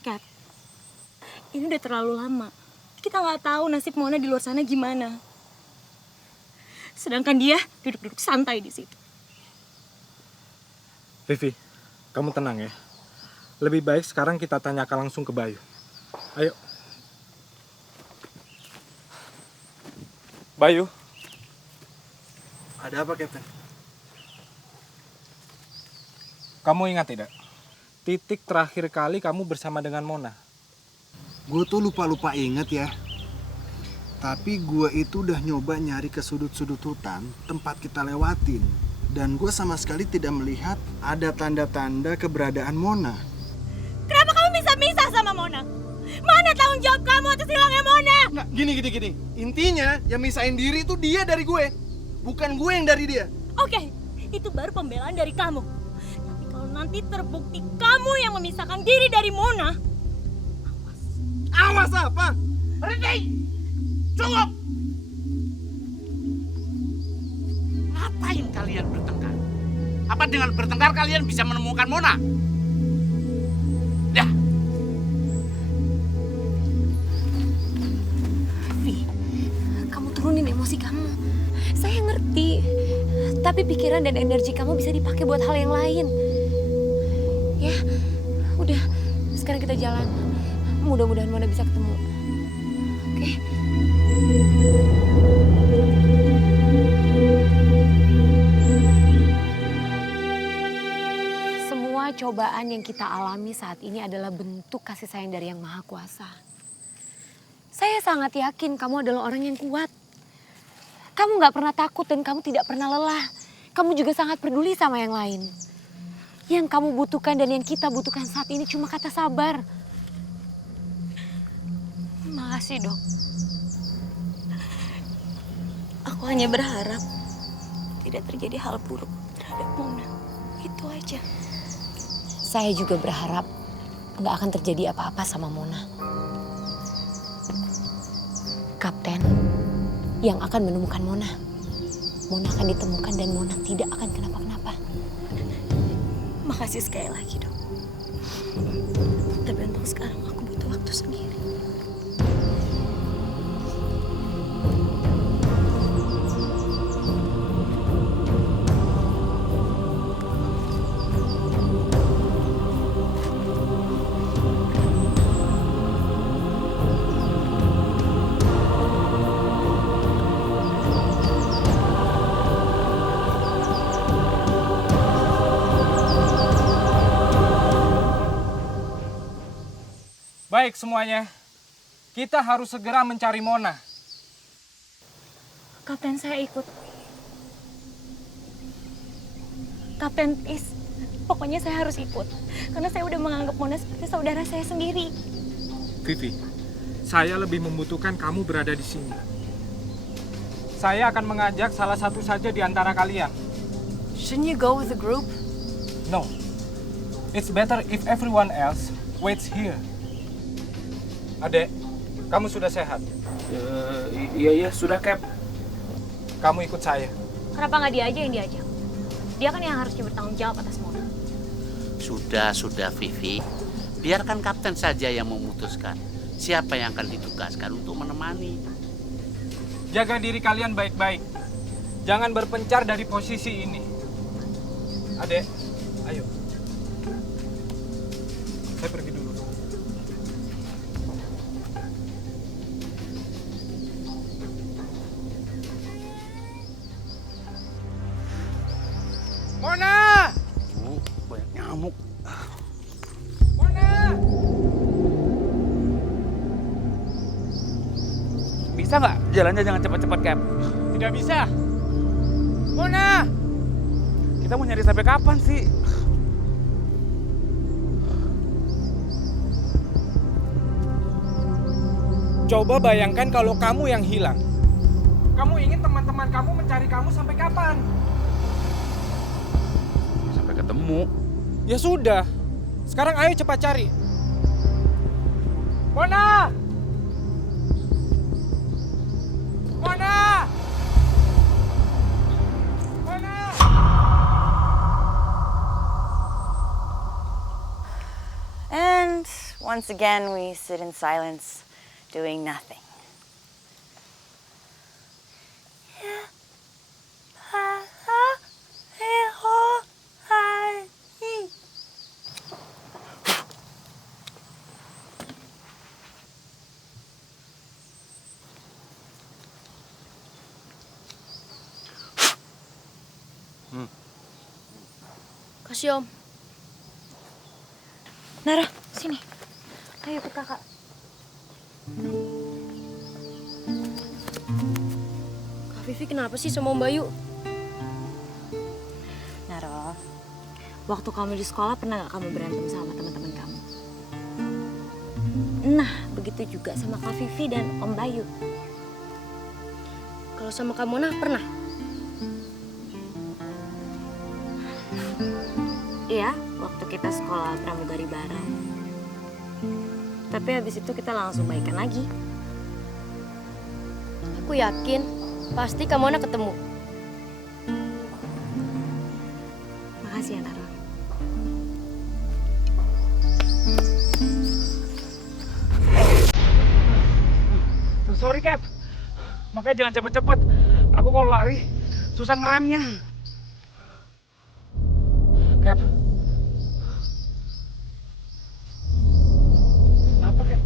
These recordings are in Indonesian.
Kat, ini udah terlalu lama. Kita nggak tahu nasib Mona di luar sana gimana. Sedangkan dia duduk-duduk santai di situ. Vivi, kamu tenang ya. Lebih baik sekarang kita tanyakan langsung ke Bayu. Ayo. Bayu. Ada apa, Captain? Kamu ingat tidak? Titik terakhir kali kamu bersama dengan Mona. Gue tuh lupa-lupa inget ya. Tapi gue itu udah nyoba nyari ke sudut-sudut hutan tempat kita lewatin. Dan gue sama sekali tidak melihat ada tanda-tanda keberadaan Mona. Kenapa kamu bisa misah sama Mona? Mana tanggung jawab kamu atas hilangnya Mona? Nah, gini. Intinya yang misahin diri itu dia dari gue. Bukan gue yang dari dia. Oke, itu baru pembelaan dari kamu. Tapi kalau nanti terbukti kamu yang memisahkan diri dari Mona, Awas apa? Berhenti! Cukup! Ngapain kalian bertengkar? Apa dengan bertengkar kalian bisa menemukan Mona? Dah. Vi, kamu turunin emosi kamu. Saya ngerti, tapi pikiran dan energi kamu bisa dipakai buat hal yang lain. Ya, udah, sekarang kita jalan. Mudah-mudahan Mona bisa ketemu. Oke? Semua cobaan yang kita alami saat ini adalah bentuk kasih sayang dari Yang Maha Kuasa. Saya sangat yakin kamu adalah orang yang kuat. Kamu gak pernah takut dan kamu tidak pernah lelah. Kamu juga sangat peduli sama yang lain. Yang kamu butuhkan dan yang kita butuhkan saat ini cuma kata sabar. makasih dok. Aku hanya berharap tidak terjadi hal buruk terhadap Mona. Itu aja. Saya juga berharap gak akan terjadi apa-apa sama Mona. Kapten yang akan menemukan Mona. Mona akan ditemukan dan Mona tidak akan kenapa-kenapa. Makasih sekali lagi dok. Tapi untuk sekarang aku butuh waktu sendiri. Baik semuanya, kita harus segera mencari Mona. Kapten, saya ikut. Kapten, please. Pokoknya saya harus ikut. Karena saya udah menganggap Mona seperti saudara saya sendiri. Vivi, saya lebih membutuhkan kamu berada di sini. Saya akan mengajak salah satu saja di antara kalian. Shouldn't you go with the group? No, it's better if everyone else waits here. Adek, kamu sudah sehat? Iya, sudah, Cap. Kamu ikut saya. Kenapa nggak dia aja yang diajak? Dia kan yang harusnya bertanggung jawab atas Mona. Sudah, Vivi. Biarkan kapten saja yang memutuskan siapa yang akan ditugaskan untuk menemani. Jaga diri kalian baik-baik. Jangan berpencar dari posisi ini. Adek, ayo. Saya pergi dulu. Mona! Banyak nyamuk. Mona! Bisa nggak jalannya jangan cepat-cepat, Cap? Tidak bisa. Mona! Kita mau nyari sampai kapan sih? Coba bayangkan kalau kamu yang hilang. Kamu ingin teman-teman kamu mencari kamu sampai kapan? Sampai ketemu. Ya sudah. Sekarang ayo cepat cari. Mona! Mona! Mona! And And once again, we sit in silence, doing nothing. Kasih Om. Nara, sini. Ayo ikut kakak. Kak Vivi kenapa sih sama Om Bayu? Nara, waktu kamu di sekolah pernah gak kamu berantem sama teman-teman kamu? Nah, begitu juga sama Kak Vivi dan Om Bayu. Kalau sama Kak Mona pernah? Iya, waktu kita sekolah pramugari bareng. Tapi habis itu kita langsung baikan lagi. Aku yakin pasti Kak Mona ketemu. Makasih ya, Nara. Sorry, Cap. Makanya jangan cepet-cepet. Aku kalau lari, susah ngeremnya. Cap. Apa, Cap?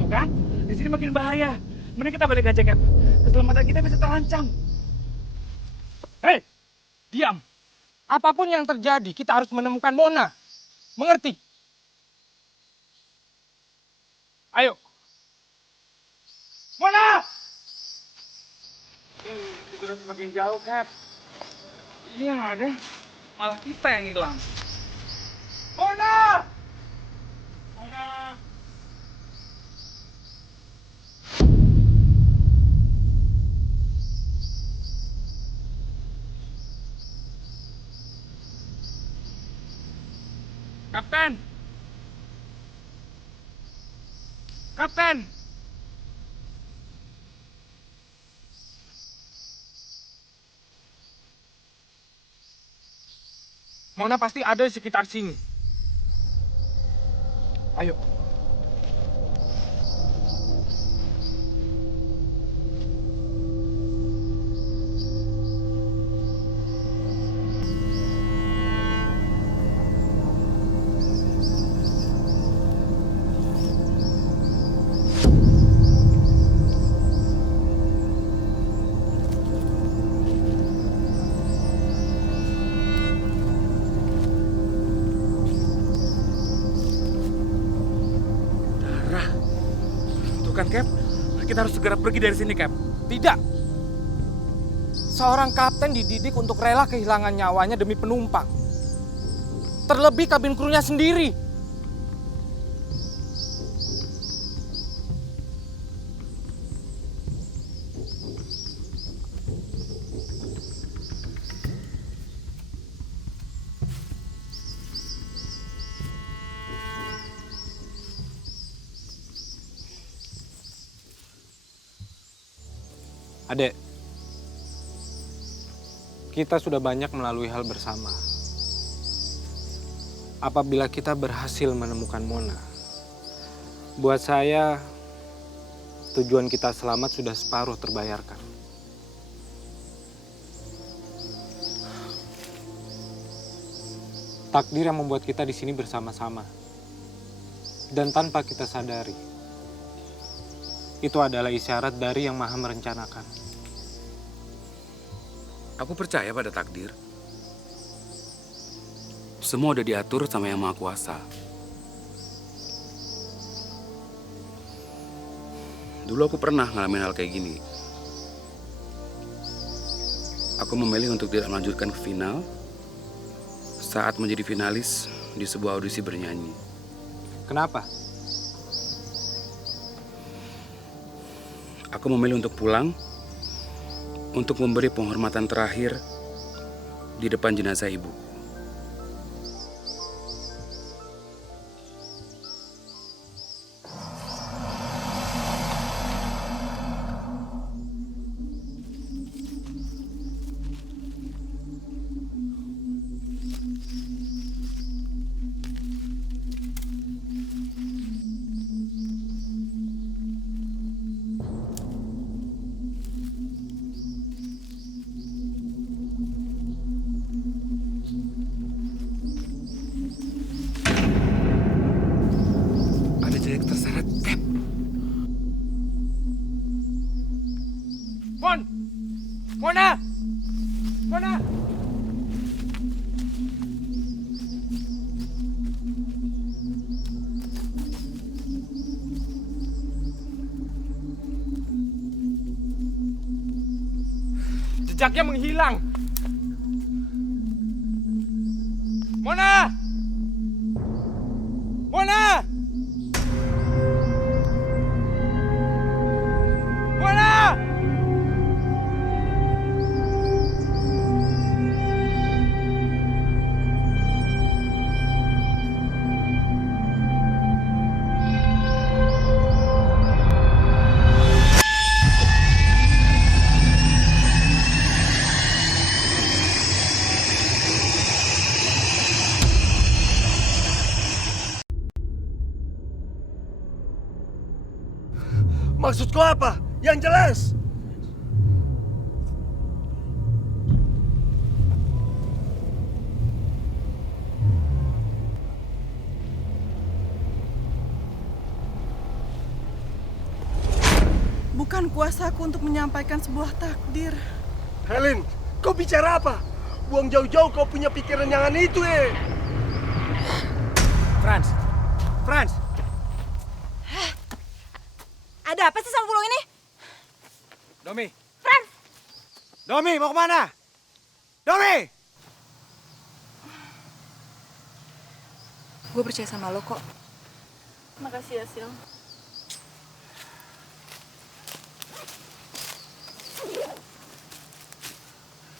Tuh kan? Di sini makin bahaya. Mending kita balik aja, Cap. Keselamatan kita bisa terancam. Hei, diam. Apapun yang terjadi, kita harus menemukan Mona. Mengerti? Ayo. Mona! Sudah semakin jauh, Cap. Ini yang ada, malah kita yang hilang. Mona! Mona! Kapten! Kapten! Mona pasti ada di sekitar sini. Ayo. Bukan, Cap. Kita harus segera pergi dari sini, Cap. Tidak. Seorang kapten dididik untuk rela kehilangan nyawanya demi penumpang. Terlebih kabin krunya sendiri. Adek, kita sudah banyak melalui hal bersama. Apabila kita berhasil menemukan Mona, buat saya tujuan kita selamat sudah separuh terbayarkan. Takdir yang membuat kita di sini bersama-sama, dan tanpa kita sadari, itu adalah isyarat dari Yang Maha Merencanakan. Aku percaya pada takdir. Semua udah diatur sama Yang Maha Kuasa. Dulu aku pernah ngalamin hal kayak gini. Aku memilih untuk tidak melanjutkan ke final saat menjadi finalis di sebuah audisi bernyanyi. Kenapa? Aku memilih untuk pulang untuk memberi penghormatan terakhir di depan jenazah ibu. Mona! Mona! Jejaknya menghilang. Mona! Mona! Mona! Maksud kau apa? Yang jelas. Bukan kuasaku untuk menyampaikan sebuah takdir. Helen, kau bicara apa? Buang jauh-jauh kau punya pikiran yang aneh itu, Franz! Franz! Ada apa sih sama pulung ini? Domi! Franz! Domi, mau kemana? Domi! Gue percaya sama lo kok. Makasih ya, Sil.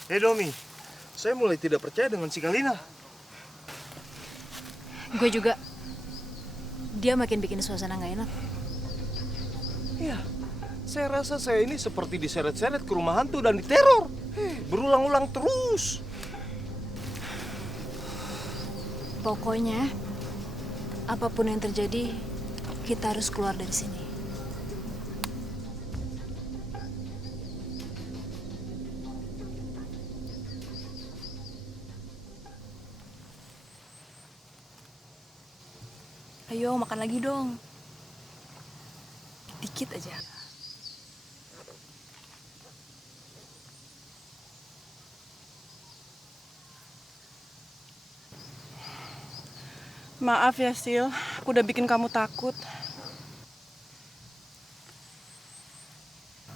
Hei Domi, saya mulai tidak percaya dengan si Kalina. Gue juga. Dia makin bikin suasana nggak enak. Iya, saya rasa saya ini seperti diseret-seret ke rumah hantu dan diteror. Berulang-ulang terus. Pokoknya, apapun yang terjadi, kita harus keluar dari sini. Ayo makan lagi dong. Dikit aja. Maaf ya, Sil. Aku udah bikin kamu takut.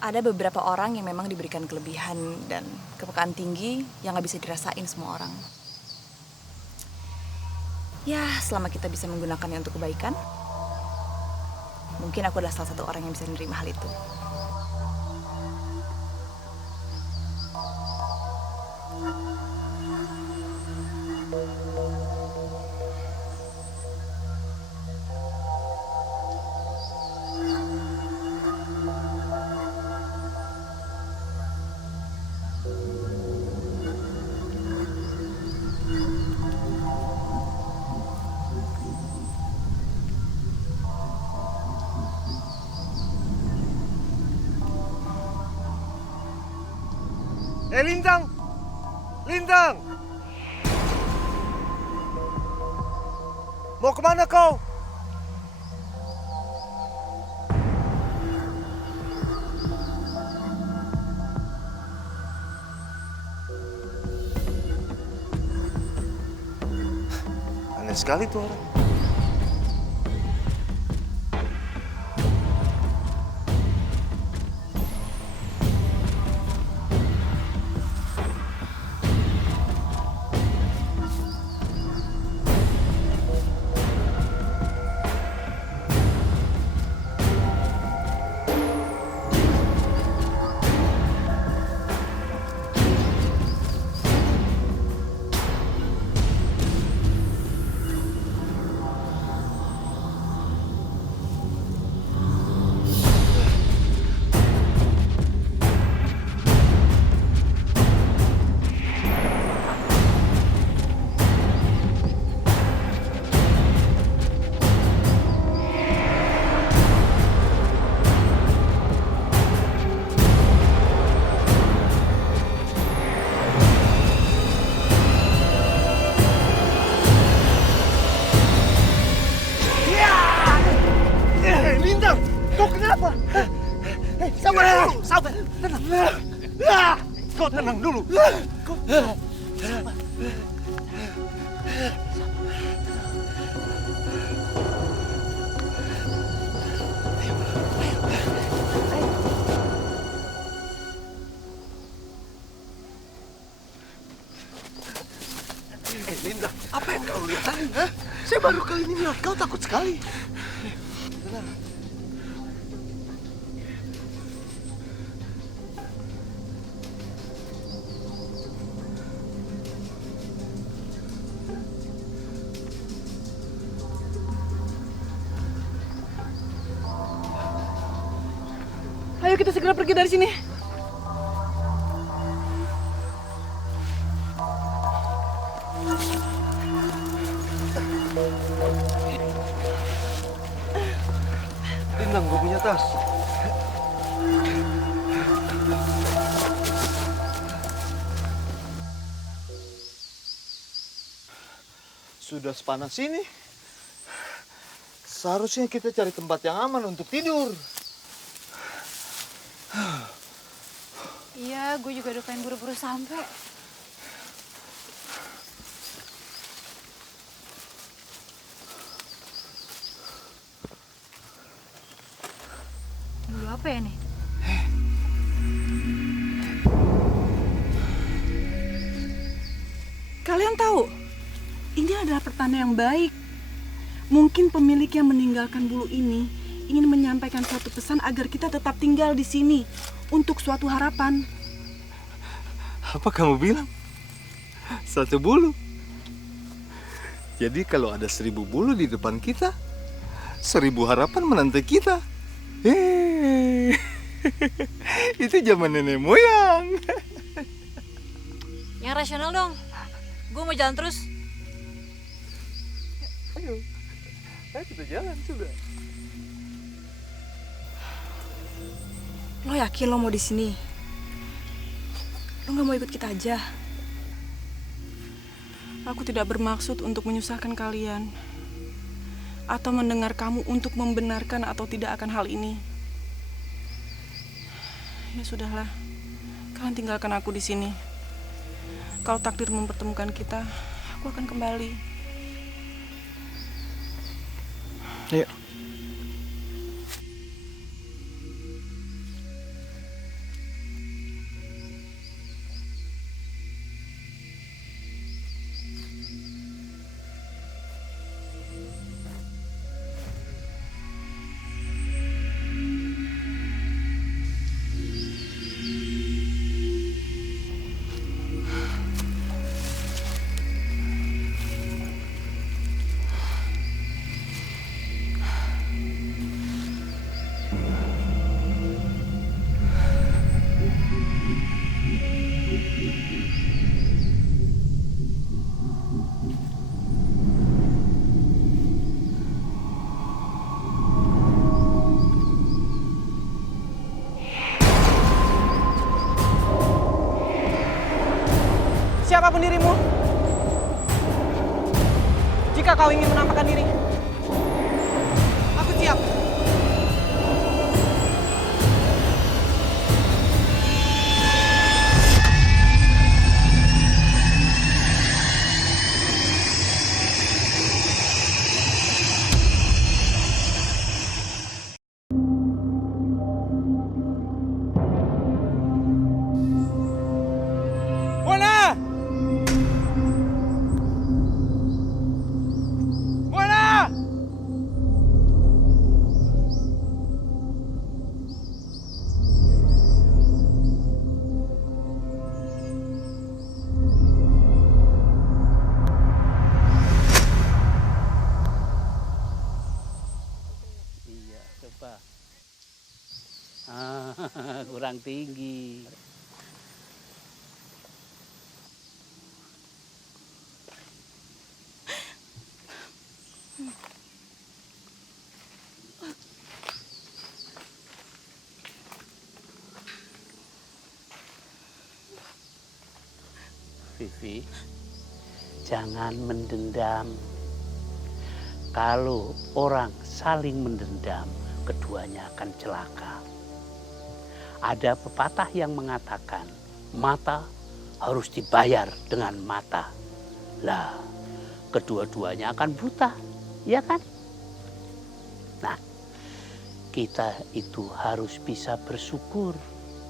Ada beberapa orang yang memang diberikan kelebihan dan kepekaan tinggi yang nggak bisa dirasain semua orang. Ya, selama kita bisa menggunakannya untuk kebaikan, mungkin aku adalah salah satu orang yang bisa menerima hal itu. Lintang! Lintang! Mau kemana kau? Aneh sekali tuh orang. Kau kenapa? Sabar dulu, sabar. Kau tenang dulu. Linda, apa yang kau lihat tadi? Saya baru kali ini melihat kau takut sekali. Tenang. Ayo kita segera pergi dari sini. Lindang, gue punya tas. Sudah sepanas ini. Seharusnya kita cari tempat yang aman untuk tidur. Iya, gue juga udah pengen buru-buru sampai. Dulu apa ya nih? Kalian tahu, ini adalah pertanda yang baik. Mungkin pemilik yang meninggalkan bulu ini ingin menyampaikan suatu pesan agar kita tetap tinggal di sini untuk suatu harapan. Apa kamu bilang? 1 bulu. Jadi kalau ada 1000 bulu di depan kita, 1000 harapan menanti kita. Itu zaman nenek moyang. Yang rasional dong. Gue mau jalan terus. Ayo kita jalan sudah. Lo yakin lo mau di sini? Lo nggak mau ikut kita aja? Aku tidak bermaksud untuk menyusahkan kalian atau mendengar kamu untuk membenarkan atau tidak akan hal ini. Ya sudahlah, kalian tinggalkan aku di sini. Kalau takdir mempertemukan kita, aku akan kembali. Ayo. Siapapun dirimu, jika kau ingin menampakkan diri, aku siap. Kurang tinggi. Vivi, jangan mendendam. Kalau orang saling mendendam, keduanya akan celaka. Ada pepatah yang mengatakan, mata harus dibayar dengan mata. Lah, kedua-duanya akan buta, ya kan? Nah, kita itu harus bisa bersyukur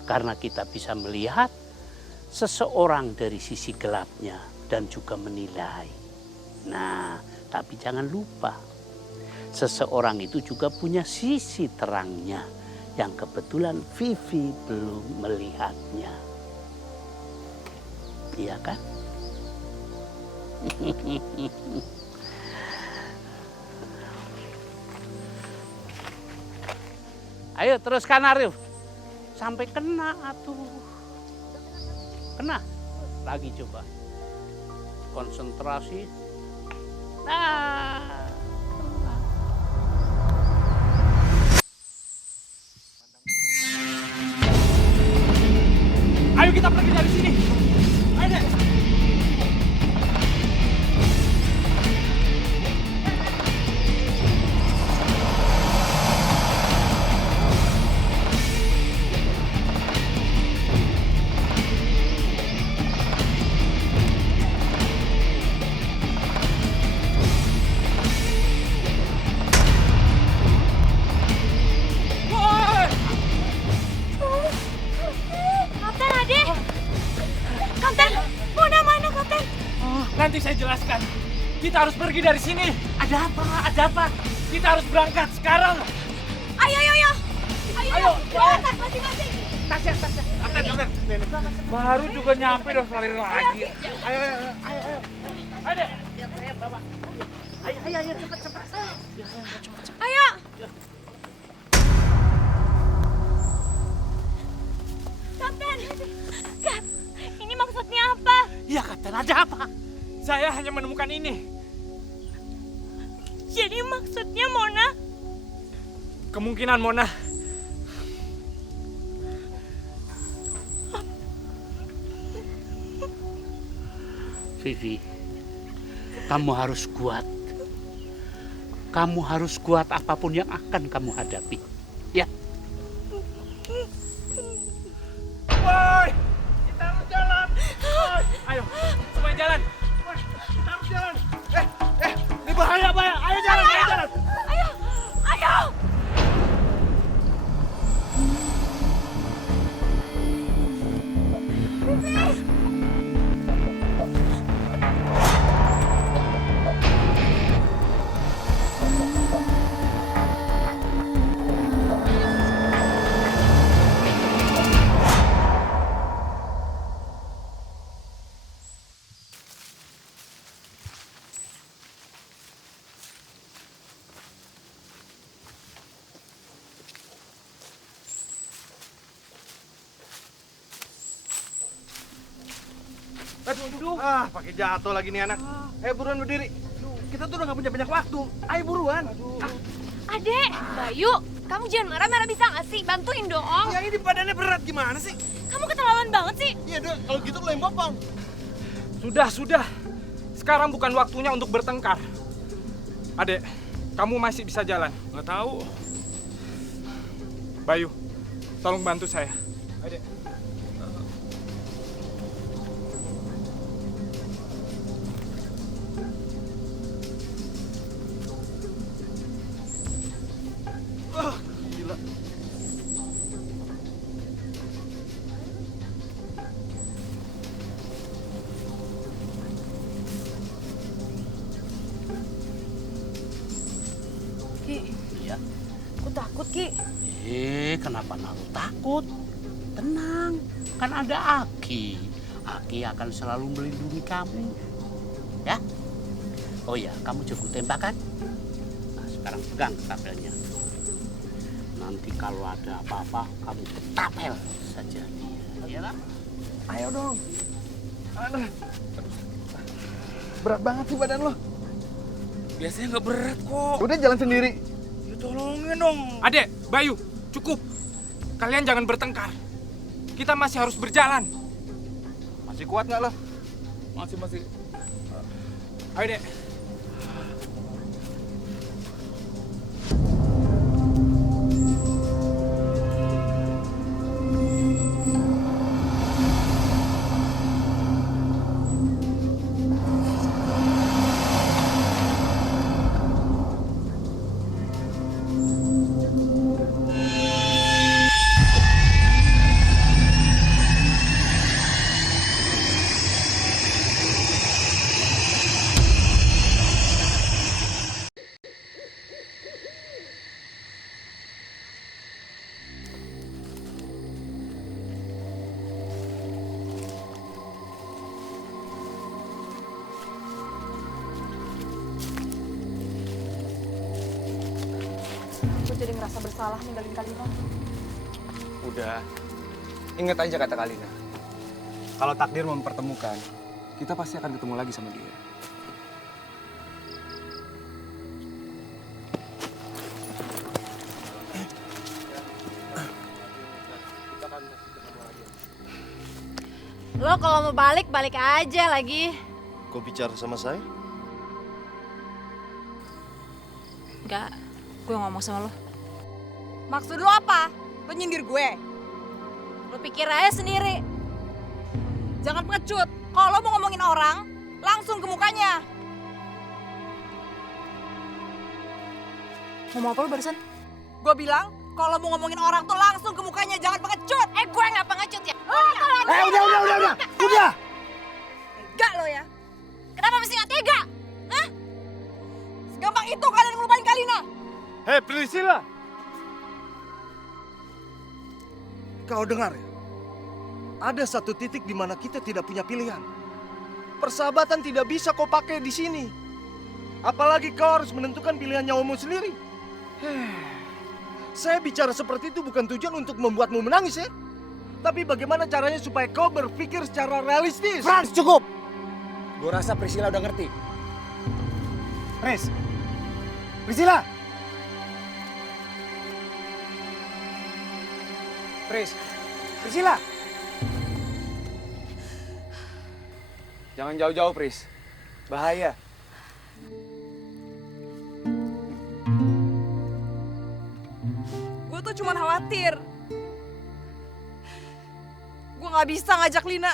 karena kita bisa melihat seseorang dari sisi gelapnya dan juga menilai. Nah, tapi jangan lupa, seseorang itu juga punya sisi terangnya yang kebetulan Vivi belum melihatnya. Iya kan? Ayo teruskan Arif. Sampai kena atuh. Kena. Lagi coba. Konsentrasi. Nah. Ayo kita pergi dari sini. Ayo deh. Nanti saya jelaskan. Kita harus pergi dari sini. Ada apa? Ada apa? Kita harus berangkat sekarang. Ayo, ayo, ayo. Ayo, berangkat masing-masing. Tasya. Kapten. Baru juga nyampe udah lari lagi. Ayo. Ayo deh. Ayo, Bapak. Ayo, cepat. Ayo. Kapten. Kap, ini maksudnya apa? Ya, Kapten, ada apa? Saya hanya menemukan ini. Jadi maksudnya Mona? Kemungkinan Mona. Vivi, kamu harus kuat. Kamu harus kuat apapun yang akan kamu hadapi. Ya. Woi, kita harus jalan. Ayo, semua jalan. Kita harus jalan. Ini bahaya. Ayo jalan. Ayo. Aduh. Pakai jatuh lagi nih anak. Buruan berdiri. Kita tuh udah gak punya banyak waktu. Ayo buruan. Adek, Bayu, kamu jangan marah-marah bisa nggak sih? Bantuin dong. Ya ini badannya berat gimana sih? Kamu keterlaluan banget sih. Iya dong, kalau gitu lo yang bopong. Sudah. Sekarang bukan waktunya untuk bertengkar. Adek, kamu masih bisa jalan. Nggak tahu. Bayu, tolong bantu saya. Adek. Gila. Ki, Iya. aku takut Ki. Kenapa nalu takut? Tenang, kan ada Aki. Aki akan selalu melindungi kamu. Ya? Oh ya, kamu jago tembak kan? Nah, sekarang pegang tabelnya. Nanti kalau ada apa-apa, kamu ketapel saja dia. Iya lah? Ayo dong. Aduh. Berat banget sih badan lo. Biasanya nggak berat kok. Udah jalan sendiri. Ya tolongin dong. Adek, Bayu, cukup. Kalian jangan bertengkar. Kita masih harus berjalan. Masih kuat nggak lo? Masih. Ayo, Dek. merasa bersalah ninggalin Kalina. Udah, ingat aja kata Kalina. Kalau takdir mempertemukan, kita pasti akan ketemu lagi sama dia. Lo kalau mau balik, balik aja lagi. Kau bicara sama saya? Enggak, gue ngomong sama lo. Maksud lo apa? Lo nyindir gue? Lo pikir aja sendiri. Jangan pengecut. Kalau lo mau ngomongin orang, langsung ke mukanya. Ngomong apa lo barusan? Gue bilang, kalau mau ngomongin orang tuh langsung ke mukanya, jangan pengecut. Gue nggak pengecut ya. Udah. Enggak lo ya. Kenapa mesti nggak tega? Hah? Segampang itu kalian ngelupain Kalina. Hei Priscilla! Kau dengar ya? Ada satu titik di mana kita tidak punya pilihan. Persahabatan tidak bisa kau pakai di sini. Apalagi kau harus menentukan pilihan nyawamu sendiri. Saya bicara seperti itu bukan tujuan untuk membuatmu menangis ya. Tapi bagaimana caranya supaya kau berpikir secara realistis? Frans, cukup! Gue rasa Priscilla udah ngerti. Priscilla! Priscilla! Jangan jauh-jauh, Pris. Bahaya. Gue tuh cuma khawatir. Gue nggak bisa ngajak Lina.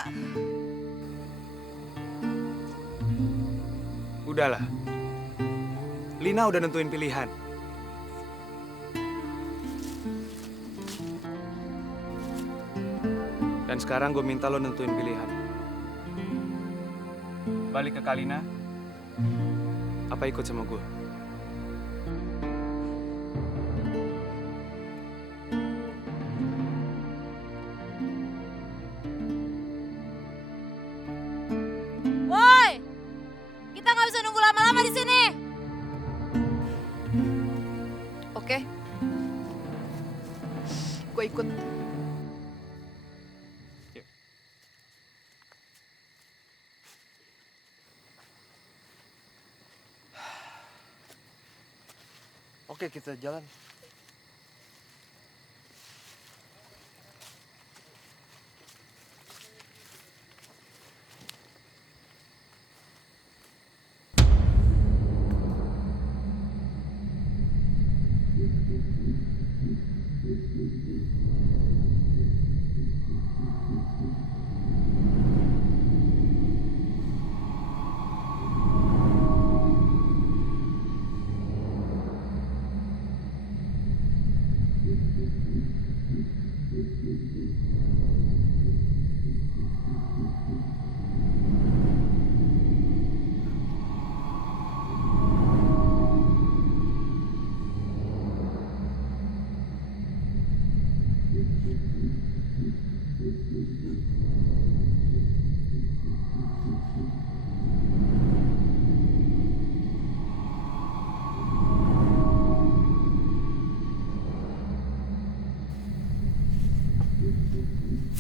Udahlah. Lina udah nentuin pilihan. Dan sekarang gue minta lo nentuin pilihan. Balik ke Kalina, apa ikut sama gue? Woi, kita nggak bisa nunggu lama-lama di sini. Oke. Gue ikut. Oke, kita jalan.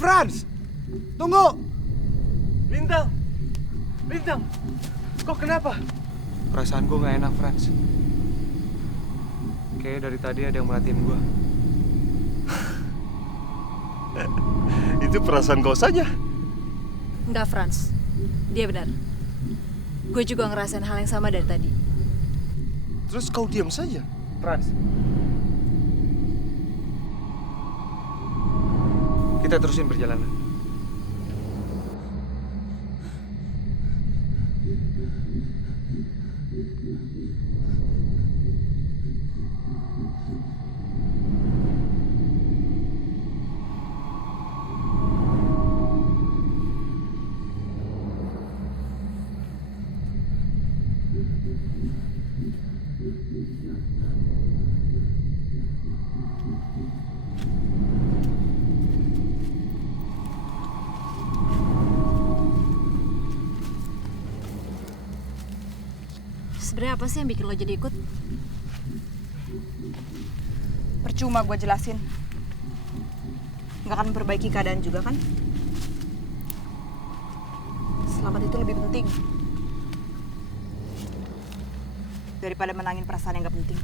Frans! Tunggu! Lintang! Lintang! Kok kenapa? Perasaan gue gak enak, Frans. Kayaknya dari tadi ada yang merhatiin gue. Itu perasaan kau saja. Enggak, Frans. Dia benar. Gue juga ngerasain hal yang sama dari tadi. Terus kau diam saja? Frans. Kita terusin perjalanan. Sebenarnya apa sih yang bikin lo jadi ikut? Percuma gue jelasin. Nggak akan memperbaiki keadaan juga kan? Selamat itu lebih penting daripada menangin perasaan yang nggak penting.